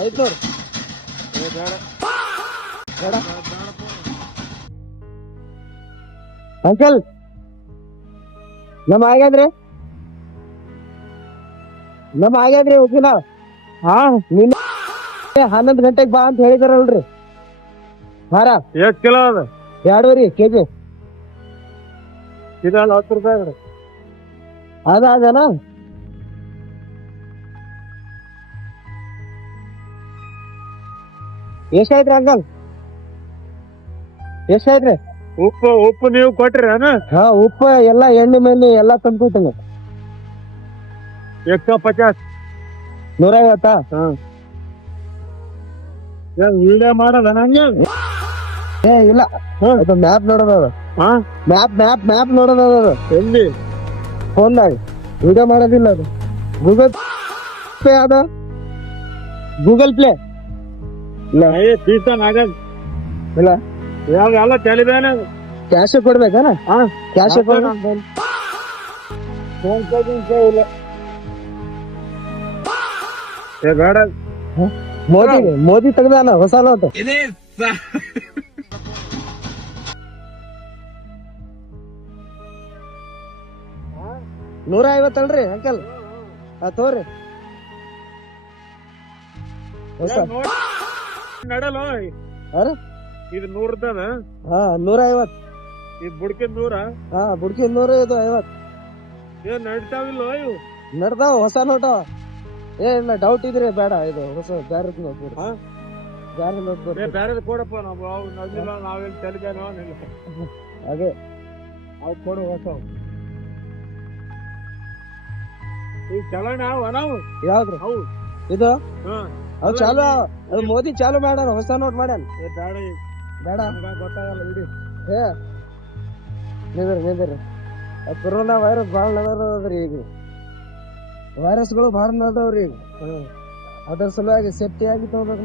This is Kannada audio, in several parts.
ಆಯ್ತು ಅಂಕಲ್ ಆಗ್ಯಾದ್ರಿ ವಕೀಲ. ಹಾ ನಿನ್ನ 11 ಗಂಟೆಗೆ ಬಾ ಅಂತ ಹೇಳಿದಾರಲ್ರಿ. ಹಾರ ಎಷ್ಟ್ ಕಿಲೋ ಅದ? 2.5 kg ಕಿಲೋ 10 ರೂಪಾಯಿ ಅದೇನಾ? ಎಷ್ಟಾಯ್ತ್ರಿ ಅಂಕಲ್? ಎಷ್ಟಾಯ್ತ್ರಿ? ಉಪ್ಪು ನೀವು ಕೊಟ್ರಿ ಹಾ ಉಪ್ಪು ಎಲ್ಲಾ ಎಣ್ಣೆ ಮೇಣ್ಣೆ ಎಲ್ಲಾ ತಂದ್ಕೊತೀನಿ. 150. 150. ವಿಡಿಯೋ ಮಾಡದ ನಂಗೆ? ಏ ಇಲ್ಲ, ಅದು ಮ್ಯಾಪ್ ನೋಡೋದ. ಮ್ಯಾಪ್ ನೋಡೋದ. ಎಲ್ಲಿ? ಫೋನ್ದಾಗ ವಿಡಿಯೋ ಮಾಡೋದಿಲ್ಲ. ಅದು ಗೂಗಲ್ ಪೇ ಅದ. ಗೂಗಲ್ ಪ್ಲೇ ಇಲ್ಲ. ಆಗದ್ ಇಲ್ಲ. ಎಲ್ಲ ತೆಲಿಬೇನೆ. ಕ್ಯಾಶ್ ಕೊಡ್ಬೇಕನ? ಕ್ಯಾಶ್ ಇಲ್ಲ. ಬೇಡ. ಮೋದಿ ತೆಗ್ದಾನ ಹೊಸ ನೋಟು. 150 ಅಲ್ರಿ ಅಂಕಲ್? ತೋರಿ ಹೊಸ ನಡಲ್ಲ. ಇದು 100 ಇರ್ತದ. 150. ಇದು ಬುಡ್ಕಿನ್ 100. ಬುಡ್ಕಿನ್ 100, ಇದು 50. ಏನ್ ನಡ್ತಾವಿಲ್ಲ ಇವು? ನಡ್ದಾವ ಹೊಸ ನೋಟ. ಇಲ್ಲ ಡೌಟ್ ಇದ್ರೆ ಬೇಡ, ಇದು ಹೊಸ ಬ್ಯಾರೆ ನೋಟ್. ಬ್ಯಾರೆ ನೋಟ್ ಬ್ಯಾರೆ ಕೊಡಪ್ಪ. ನಾವು ನಡ್ದಿಲ್ಲ, ನಾವೇನ್ ತೆಲಿಬೇನೋ ಅದೇ ಅವ್ ಕೊಡು ಹೊಸ. ಈಗ ಚಲೋಣ ನಾವು ಯಾವ್ದ್ರಿ ಅವು? ಇದು ಅವ್ ಚಾಲು. ಅದು ಮೋದಿ ಚಾಲು ಮಾಡ್ಯಾರ, ಹೊಸ ನೋಟ್ ಮಾಡ್ಯಾನ. ಬೇಡ ಗೊತ್ತಾಗಲ್ಲ ಇಡಿ. ನಿಂದ್ರಿ. ಕೊರೋನಾ ವೈರಸ್ ಬಾಳ ನಡದ್ರಿ. ಈಗ ವೈರಸ್ಗಳು ಬಾಳ ನಡದವ್ರಿ ಈಗ. ಅದ್ರ ಸಲುವಾಗಿ ಸೇಫ್ಟಿ ಆಗಿ ತಗೋಬೇಕು.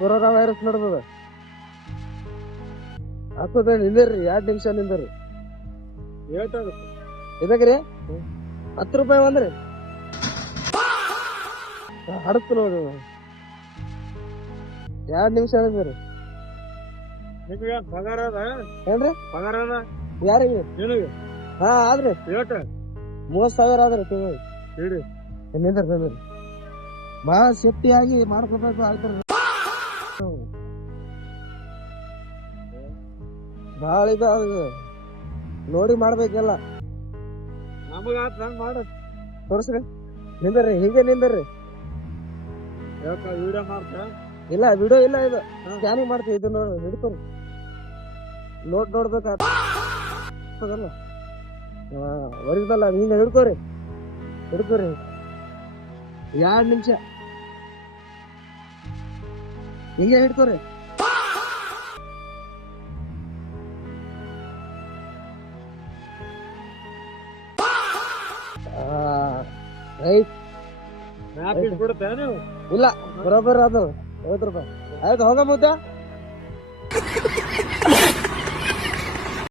ಕೊರೋನಾ ವೈರಸ್ ನಡ್ದದ. ಹಾಕೋದ ನಿಂದಿರ್ರಿ, 2 ನಿಮಿಷ ನಿಂದಿರ್ರಿ. ಇದಕ್ರಿ 10 ರೂಪಾಯಿ ಒಂದ್ರಿ. ಹಡತ್ ನೋಡ್ರಿ. 2 ನಿಮಿಷ ನಿಂದಿರ್ರಿ. ನಿಮ್ಗೆ ಪಗಾರ ಅದ? ಏನ್ರಿ ಪಗಾರ ಅದ ಯಾರಿಗೆ? ನಿನಗೆ? ಆದ್ರಿ 30,000 ಆದ್ರಿ ತಿಂಗಳಿಗೆ. ಇಡಿ ನಿಂದ್ರಿ. ಬಾಳ ಸೇಫ್ಟಿ ಆಗಿ ಮಾಡ್ಕೋಬೇಕು. ಆಗ್ತಾರ ಬಾಳ ಇದು ನೋಡಿ ಮಾಡ್ಬೇಕೆಲ್ಲ. ನಮಗ ಮಾಡ ತೋರ್ಸ್ರಿ. ನಿಂದ್ರಿ, ಹೀಗೆ ನಿಂದ್ರಿ. ವಿಡಿಯೋ ಮಾಡ್ತ? ಇಲ್ಲ ವಿಡಿಯೋ ಇಲ್ಲ, ಇದು ಸ್ಕ್ಯಾನಿಂಗ್ ಮಾಡ್ತೀವಿ. ಇದು ಹಿಡ್ಕೊರಿ. Note ನೋಡ್ಬೇಕಲ್ಲ original. ಹಿಂಗ ಹಿಡ್ಕೋರಿ. 2 ನಿಮಿಷ ಹಿಂಗೆ ಹಿಡ್ಕೋರಿ. ರೈಟ್. ಇಲ್ಲ ಬರೋಬ್ಬರ ಅದು 50 ರೂಪಾಯಿ. ಆಯ್ತು, ಹೋಗ ಮುದ್ದ.